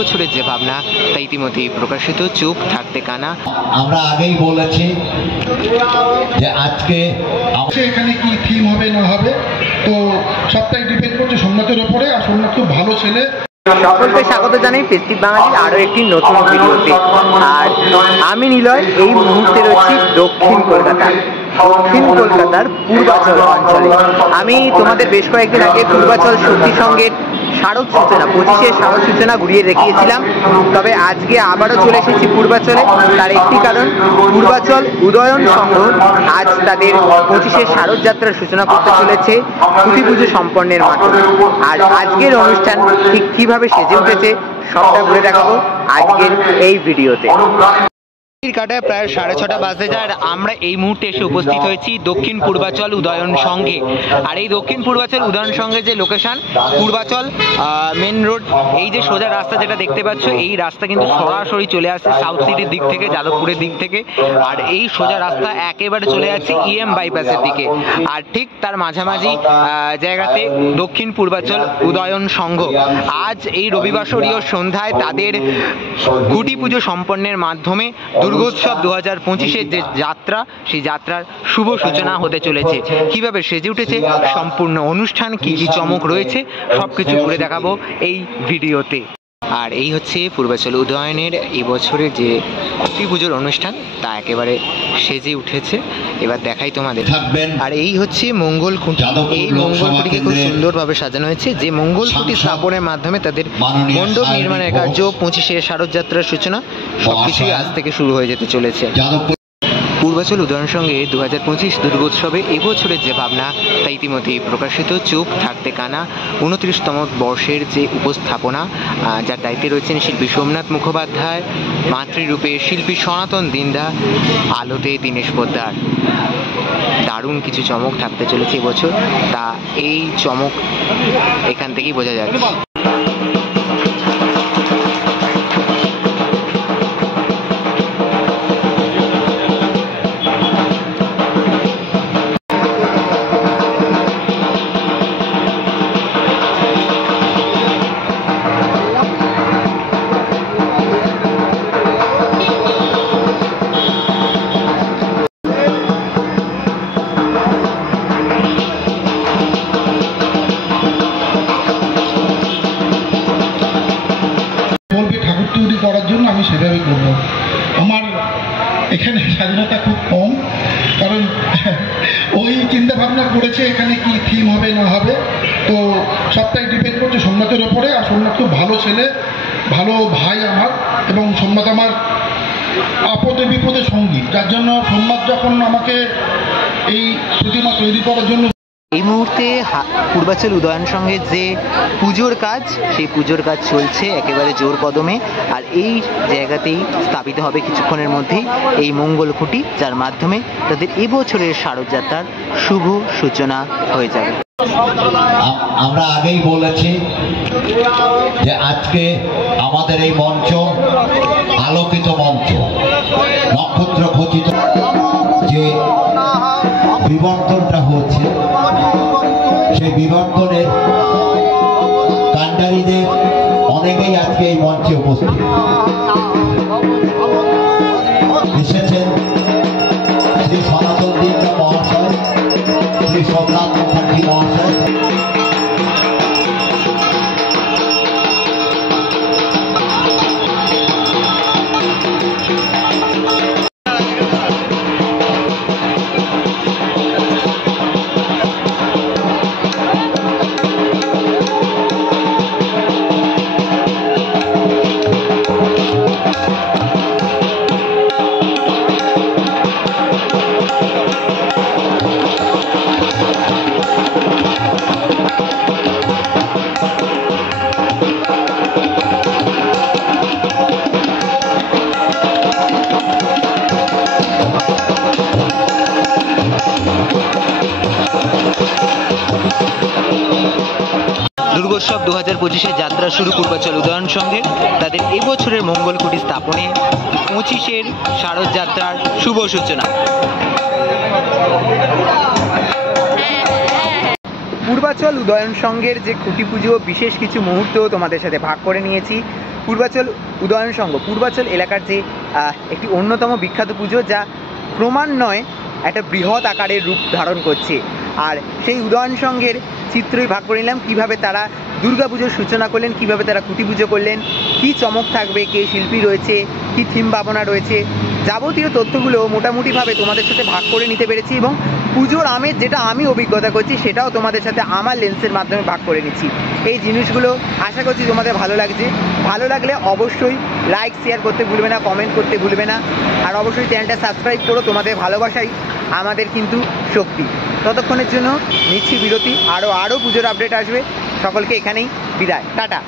এবছরের যে ভাবনা তা ইতিমধ্যেই প্রকাশিত। চুপ থাকতে কানা। আমরা আগেই বলেছি যে আজকে এখানে কি থিম হবে না হবে, তো সবটাই ডিপেন্ড করছে সোমনাথের ওপরে। আর সোমনাথ খুব ভালো ছেলে। সকলকে স্বাগত জানাই ফেস্টিভ বাঙালির আরো একটি নতুন ভিডিওতে। আর আমি নিলয় এই মুহূর্তে রয়েছি দক্ষিণ কলকাতার পূর্বাচল অঞ্চলে। আমি তোমাদের বেশ কয়েকদিন আগে পূর্বাচল শক্তি সংঘের শারদ সূচনা 25-এর শারদ সূচনা ঘুরিয়ে দেখিয়েছিলাম। তবে আজকে আবারও চলে এসেছি পূর্বাচলে। তার একটি কারণ, পূর্বাচল উদয়ন সংঘ আজ তাদের 25-এর শারদ যাত্রার সূচনা করতে চলেছে খুঁটি পুজো সম্পন্নের মাধ্যমে। আর আজকের অনুষ্ঠান ঠিক কিভাবে সেজে উঠেছে সবটা ঘুরে দেখাবো আজকের এই ভিডিওতে। কাটায় প্রায় 6:30 বাজতে যায়। আর আমরা এই মুহূর্তে এসে উপস্থিত হয়েছি দক্ষিণ পূর্বাচল উদয়ন সংঘে। আর এই দক্ষিণ পূর্বাচল উদয়ন সংঘের যে লোকেশন, পূর্বাচল মেন রোড, এই যে সোজা রাস্তা যেটা দেখতে পাচ্ছ, এই রাস্তা কিন্তু সরাসরি চলে আসছে সাউথ সিটির দিক থেকে, যাদবপুরের দিক থেকে। আর এই সোজা রাস্তা একেবারে চলে যাচ্ছে EM বাইপাসের দিকে। আর ঠিক তার মাঝামাঝি জায়গাতে দক্ষিণ পূর্বাচল উদয়ন সংঘ আজ এই রবিবাসরীয় সন্ধ্যায় তাদের খুঁটি পুজো সম্পন্নের মাধ্যমে দুর্গোৎসব 2025-এর যে যাত্রা, সেই যাত্রার শুভ সূচনা হতে চলেছে। কিভাবে সেজে উঠেছে সম্পূর্ণ অনুষ্ঠান, কি কি চমক রয়েছে, সবকিছু ঘুরে দেখাবো এই ভিডিওতে। আর এই হচ্ছে পূর্বাচল উদয়নের এবছরের যে খুঁটি পুজোর অনুষ্ঠান, তা একেবারে সেজে উঠেছে। এবার দেখাই তোমাদের। আর এই হচ্ছে মঙ্গল খুঁটি। এই মঙ্গল খুঁটিকে খুব সুন্দরভাবে সাজানো হয়েছে। যে মঙ্গল খুঁটি স্থাপনের মাধ্যমে তাদের মণ্ডপ নির্মাণের কার্য, 25-এর শারদ যাত্রার সূচনা সবকিছুই আজ থেকে শুরু হয়ে যেতে চলেছে। পূর্বাচল উদয়ন সংঘে 2025 দুর্গোৎসবে এবছরের যে ভাবনা তা ইতিমধ্যেই প্রকাশিত। চুপ থাকতে কানা 29তম বর্ষের যে উপস্থাপনা, যার দায়িত্বে রয়েছেন শিল্পী সোমনাথ মুখোপাধ্যায়, মাতৃরূপে শিল্পী সনাতন দিন্দা, আলোতে দীনেশ পোদ্দার। দারুণ কিছু চমক থাকতে চলেছে এবছর, তা এই চমক এখান থেকেই বোঝা যাচ্ছে। করার জন্য আমি সেভাবেই করব। আমার এখানে স্বাধীনতা খুব কম, কারণ ওই চিন্তা ভাবনা করেছে এখানে কি থিম হবে না হবে, তো সবটাই ডিপেন্ড করছে সোমনাথের ওপরে। আর সোমনাথ খুব ভালো ছেলে, ভালো ভাই আমার, এবং সোমনাথ আমার আপদে বিপদে সঙ্গী, যার জন্য সোমনাথ যখন আমাকে এই প্রতিমা তৈরি করার জন্য এই মুহূর্তে পূর্বাচল উদয়ন সংঘের যে পুজোর কাজ, সেই পুজোর কাজ চলছে একেবারে জোর কদমে। আর এই জায়গাতেই স্থাপিত হবে কিছুক্ষণের মধ্যেই এই মঙ্গল খুঁটি, যার মাধ্যমে তাদের এবছরের শারদ যাত্রার শুভ সূচনা হয়ে যাবে। আমরা আগেই বলেছি যে আজকে আমাদের এই মঞ্চ আলোকিত মঞ্চ, নক্ষত্র খচিত যে বিবর্তনটা হচ্ছে, সেই বিবর্তনের কাণ্ডারীদের অনেকেই আজকে এই মঞ্চে উপস্থিত এসেছেন। শ্রী সনাতন দিন্দা মহাশয়, শ্রী সোমনাথ মুখার্জি মহাশয়, দুর্গোৎসব 2025-এর যাত্রা শুরু পূর্বাচল উদয়ন সংঘে তাদের এবছরের মঙ্গল খুঁটি স্থাপনে 25-এর শারদ যাত্রার শুভ সূচনা। পূর্বাচল উদয়ন সংঘের যে খুঁটি পুজো বিশেষ কিছু মুহূর্ত তোমাদের সাথে ভাগ করে নিয়েছি। পূর্বাচল উদয়ন সংঘ, পূর্বাচল এলাকার যে একটি অন্যতম বিখ্যাত পুজো, যা ক্রমান্বয়ে একটা বৃহৎ আকারের রূপ ধারণ করছে। আর সেই উদয়ন সংঘের চিত্রই ভাগ করে নিলাম, কীভাবে তারা দুর্গাপুজোর সূচনা করলেন, কীভাবে তারা খুঁটি পুজো করলেন, কী চমক থাকবে, কে শিল্পী রয়েছে, কী থিম ভাবনা রয়েছে, যাবতীয় তথ্যগুলো মোটামুটিভাবে তোমাদের সাথে ভাগ করে নিতে পেরেছি। এবং পুজোর আমেজ যেটা আমি অভিজ্ঞতা করছি সেটাও তোমাদের সাথে আমার লেন্সের মাধ্যমে ভাগ করে নিচ্ছি। এই জিনিসগুলো আশা করছি তোমাদের ভালো লাগছে। ভালো লাগলে অবশ্যই লাইক শেয়ার করতে ভুলবে না, কমেন্ট করতে ভুলবে না, আর অবশ্যই চ্যানেলটা সাবস্ক্রাইব করো। তোমাদের ভালোবাসাই আমাদের কিন্তু শক্তি। ততক্ষণের জন্য নিচ্ছি বিরতি, আরও পুজোর আপডেট আসবে। সকলকে এখানেই বিদায়, টাটা।